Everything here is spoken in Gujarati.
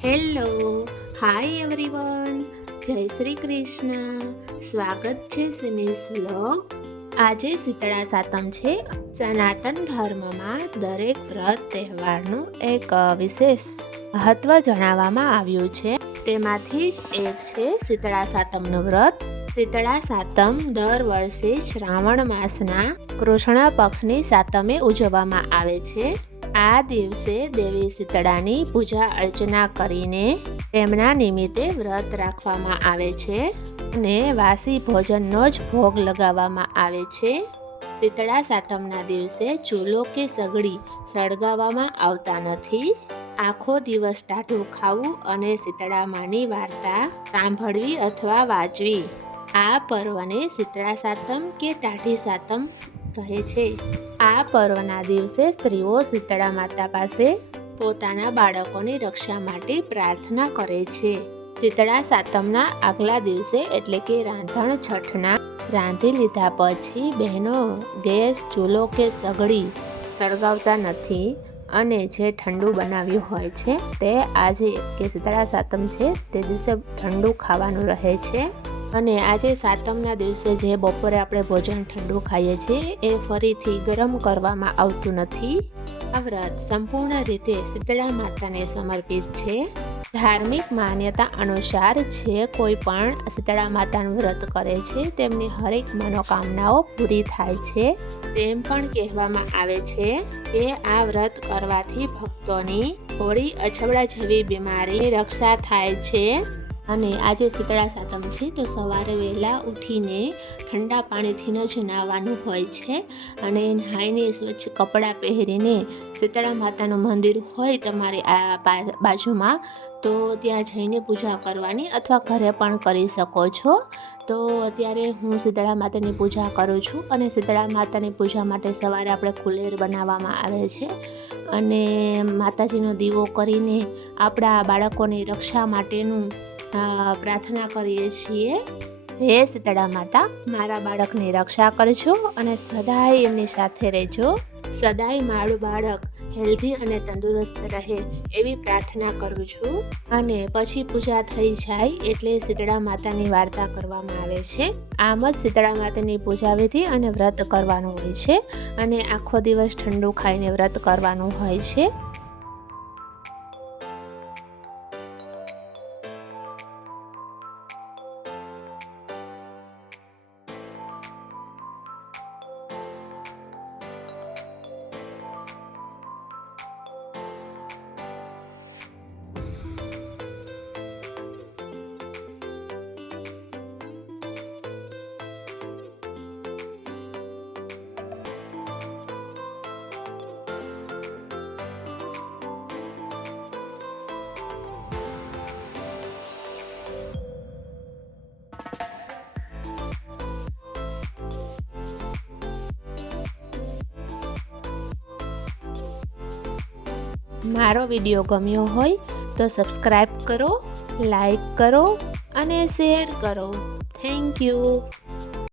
હેલો, હાય એવરીવન, જય શ્રી કૃષ્ણ. સ્વાગત છે સિમીસ વ્લોગ. આજે શીતળા સાતમ છે. સનાતન ધર્મમાં દરેક વ્રત તહેવારનું એક વિશેષ મહત્વ જણાવવામાં આવ્યું છે. તેમાંથી જ એક છે શીતળા સાતમનું વ્રત. શીતળા સાતમ દર વર્ષે શ્રાવણ માસના કૃષ્ણ પક્ષની સાતમે ઉજવવામાં આવે છે. આ દિવસે દેવી શીતળાની પૂજા અર્ચના કરીને તેમના નિમિત્તે વ્રત રાખવામાં આવે છે અને વાસી ભોજનનો જ ભોગ લગાવવામાં આવે છે. શીતળા સાતમના દિવસે ચૂલો કે સગડી સળગાવવામાં આવતા નથી. આખો દિવસ ટાઢું ખાવું અને શીતળા માની વાર્તા સાંભળવી અથવા વાંચવી. આ પર્વને શીતળા સાતમ કે ટાઢી સાતમ કહે છે. આ પર્વના દિવસે સ્ત્રીઓ શીતળા માતા પાસે પોતાના બાળકોની રક્ષા માટે પ્રાર્થના કરે છે. શીતળા સાતમના આગલા દિવસે એટલે કે રાંધણ છઠના રાંધી લીધા પછી બહેનો ગેસ, ચૂલો કે સગડી સળગાવતા નથી અને જે ઠંડુ બનાવ્યું હોય છે તે આજે કે શીતળા સાતમ છે તે દિવસે ઠંડુ ખાવાનું રહે છે. અને આજે સાતમના દિવસે જે બપોરે આપણે ભોજન ઠંડુ ખાઈએ છીએ એ ફરીથી ગરમ કરવામાં આવતું નથી. આ વ્રત સંપૂર્ણ રીતે શીતળા માતાને સમર્પિત છે. ધાર્મિક માન્યતા અનુસાર જે કોઈ પણ શીતળા માતાનું વ્રત કરે છે તેમની હરેક મનોકામનાઓ પૂરી થાય છે. તેમ પણ કહેવામાં આવે છે કે આ વ્રત કરવાથી ભક્તોની થોડી અછબડા જેવી બીમારી રક્ષા થાય છે. અને આજે શીતળા સાતમ છે તો સવારે વહેલા ઉઠીને ઠંડા પાણીથી જ નાહવાનું હોય છે અને નાહીને સ્વચ્છ કપડાં પહેરીને શીતળા માતાનું મંદિર હોય તમારી આ બાજુમાં તો ત્યાં જઈને પૂજા કરવાની અથવા ઘરે પણ કરી શકો છો. તો અત્યારે હું શીતળા માતાની પૂજા કરું છું અને શીતળા માતાની પૂજા માટે સવારે આપણે કુલેર બનાવવામાં આવે છે અને માતાજીનો દીવો કરીને આપણા બાળકોની રક્ષા માટેનું પ્રાર્થના કરીએ છીએ. હે શીતળા માતા, મારા બાળકની રક્ષા કરજો અને સદાય એમની સાથે રહેજો. સદાય મારું બાળક હેલ્ધી અને તંદુરસ્ત રહે એવી પ્રાર્થના કરું છું. અને પછી પૂજા થઈ જાય એટલે શીતળા માતાની વાર્તા કરવામાં આવે છે. આમ જ શીતળા માતાની પૂજા વિધિ અને વ્રત કરવાનું હોય છે અને આખો દિવસ ઠંડુ ખાઈને વ્રત કરવાનું હોય છે. મારો વિડીયો ગમ્યો હોય તો સબસ્ક્રાઈબ કરો, લાઈક કરો અને શેર કરો. Thank you.